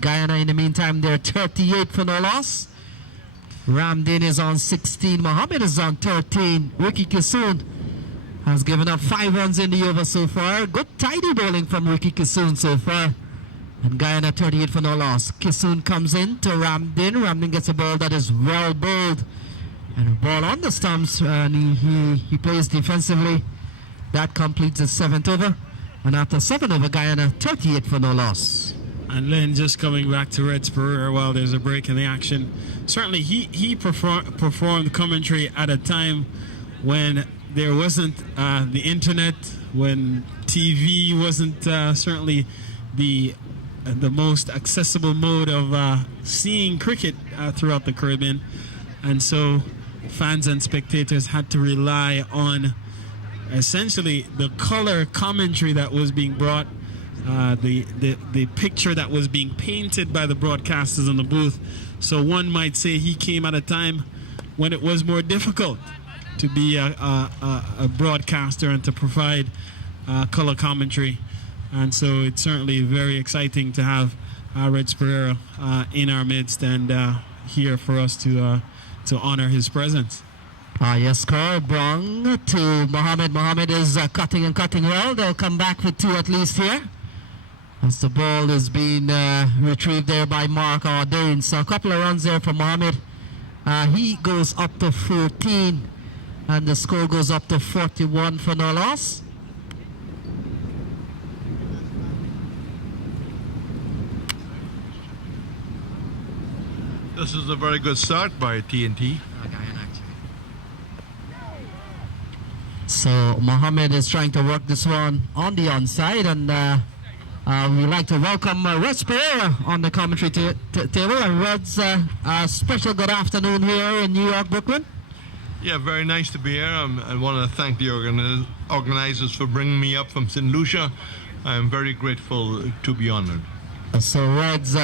Guyana, in the meantime, they're 38 for no loss. Ramdin is on 16. Mohammed is on 13. Ricky Kissoon has given up 5 runs in the over so far. Good tidy bowling from Ricky Kissoon so far. And Guyana 38 for no loss. Kissoon comes in to Ramdin. Ramdin gets a ball that is well bowled. And a ball on the stumps, and he plays defensively. That completes the 7th over. And after 7 over, Guyana 38 for no loss. And Len, just coming back to Reds Pereira while there's a break in the action. Certainly he performed commentary at a time when there wasn't the internet, when TV wasn't certainly the most accessible mode of seeing cricket throughout the Caribbean. And so fans and spectators had to rely on essentially the color commentary that was being brought, the picture that was being painted by the broadcasters in the booth. So one might say he came at a time when it was more difficult to be a broadcaster and to provide color commentary. And so it's certainly very exciting to have Reds Pereira in our midst and here for us to honor his presence. Yes, Carl. Brong to Mohammed. Mohammed is cutting and cutting well. They'll come back with 2 at least here, as the ball is being retrieved there by Mark Ardain. So a couple of runs there for Mohammed. He goes up to 14, and the score goes up to 41 for no loss. This is a very good start by TNT. So Mohammed is trying to work this one on the onside, and we'd like to welcome Reds Pereira on the commentary table. And Reds, special good afternoon here in New York, Brooklyn. Yeah, very nice to be here. I want to thank the organizers for bringing me up from St. Lucia. I'm very grateful to be honored. So Reds,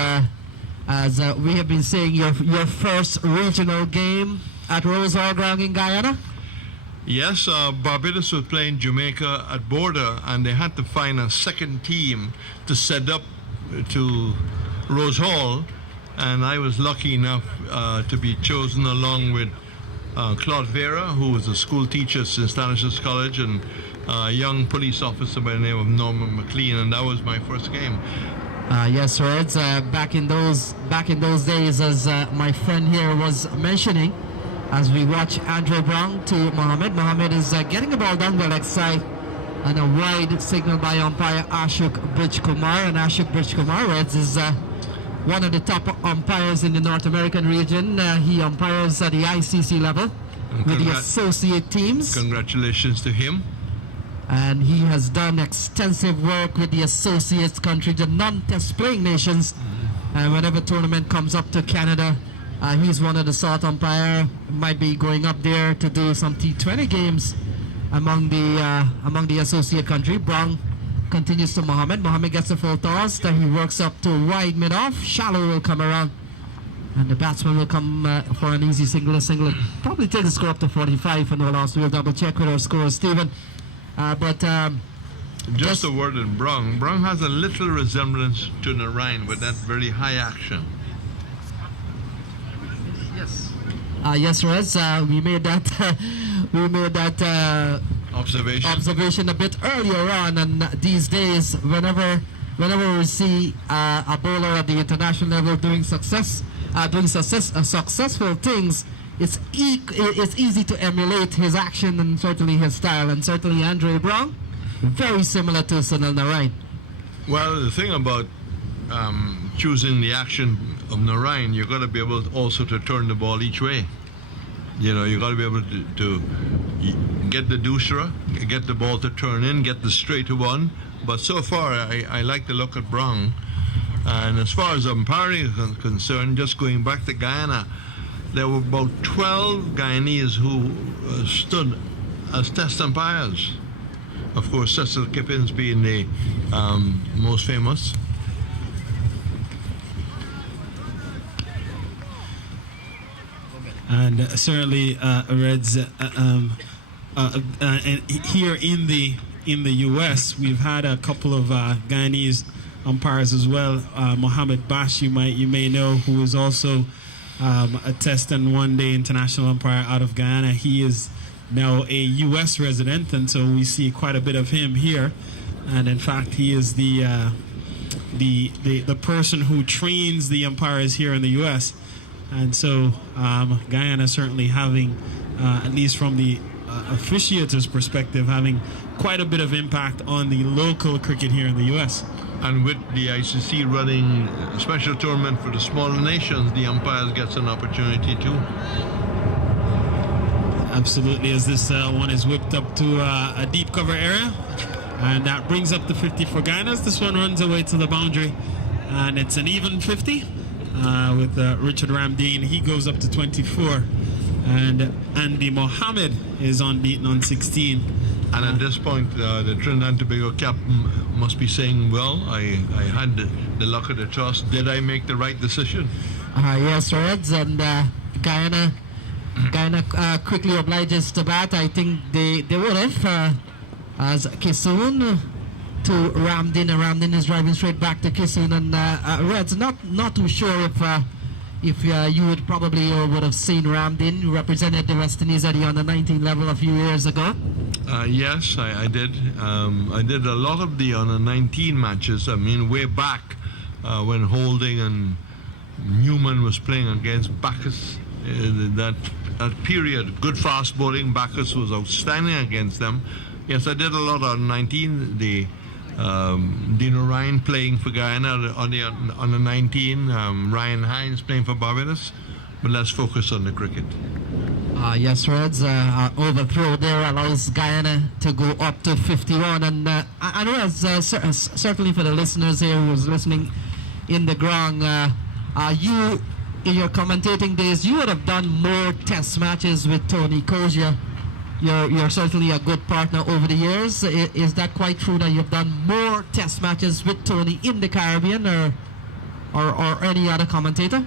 as we have been saying, your first regional game at Rose Hall Ground in Guyana? Yes, Barbados was playing Jamaica at border, and they had to find a second team to set up to Rose Hall, and I was lucky enough to be chosen along with Claude Vera, who was a school teacher at St. Stanislaus College, and a young police officer by the name of Norman McLean, and that was my first game. Yes, Reds, back in those days, as my friend here was mentioning, as we watch Andre Brown to Mohammed. Mohammed is getting the ball down the leg side, and a wide signal by umpire Ashok Brijkumar. And Ashok Brijkumar, Reds, is one of the top umpires in the North American region. He umpires at the ICC level with the associate teams. Congratulations to him. And he has done extensive work with the associates country, the non-test playing nations. And whenever tournament comes up to Canada, he's one of the sort umpire. Might be going up there to do some T20 games among the associate country. Brown continues to Mohammed. Mohammed gets a full toss. Then he works up to wide mid-off. Shallow will come around, and the batsman will come for an easy single. Probably take the score up to 45 for no loss. We'll double check with our score, Stephen. Just a word on Brown. Brown has a little resemblance to Narayan with that very high action. Yes, Rez. We made that observation a bit earlier on, and these days, whenever we see a bowler at the international level doing successful things, it's easy to emulate his action and certainly his style. And certainly Andre Brown, very similar to Sunil Narayan. Well, the thing about choosing the action of Narayan, you've got to be able also to turn the ball each way. You know, you've got to be able to get the doosra, get the ball to turn in, get the straight one. But so far, I like the look at Brown. And as far as umpiring is concerned, just going back to Guyana, there were about 12 Guyanese who stood as test umpires. Of course, Cecil Kippins being the most famous. And certainly, Reds, and here in the U.S., we've had a couple of Guyanese umpires as well. Mohammed Bash, you may know, who is also a test and one-day international umpire out of Guyana. He is now a U.S. resident, and so we see quite a bit of him here. And in fact, he is the person who trains the umpires here in the U.S. And so Guyana certainly having, at least from the officiator's perspective, having quite a bit of impact on the local cricket here in the U.S. And with the ICC running a special tournament for the smaller nations, the umpires gets an opportunity too. Absolutely, as this one is whipped up to a deep cover area. And that brings up the 50 for Guyana as this one runs away to the boundary. And it's an even 50 with Richard Ramdeen. He goes up to 24. And Andy Mohammed is unbeaten on 16. And at this point, the Trinidad and Tobago captain must be saying, well, I had the luck of the toss. Did I make the right decision? Yes, Reds. And Guyana quickly obliges to bat. I think they would have, as Kissoon to Ramdeen, and Ramdeen is driving straight back to Kissoon. And Reds, not too sure if you would probably would have seen Ramdeen, who represented the West Indies at the under-19 level a few years ago. Yes, I did. I did a lot of the under-19 matches. I mean, way back when Holding and Newman was playing against Bacchus. That period, good fast bowling. Bacchus was outstanding against them. Yes, I did a lot on 19. The Dino Ryan playing for Guyana on the 19. Ryan Hines playing for Barbados. But let's focus on the cricket. Yes, Reds. Overthrow there allows Guyana to go up to 51. And I know, certainly for the listeners here who's listening in the ground, you, in your commentating days, you would have done more test matches with Tony Kozia. You're certainly a good partner over the years. Is that quite true that you've done more test matches with Tony in the Caribbean or any other commentator?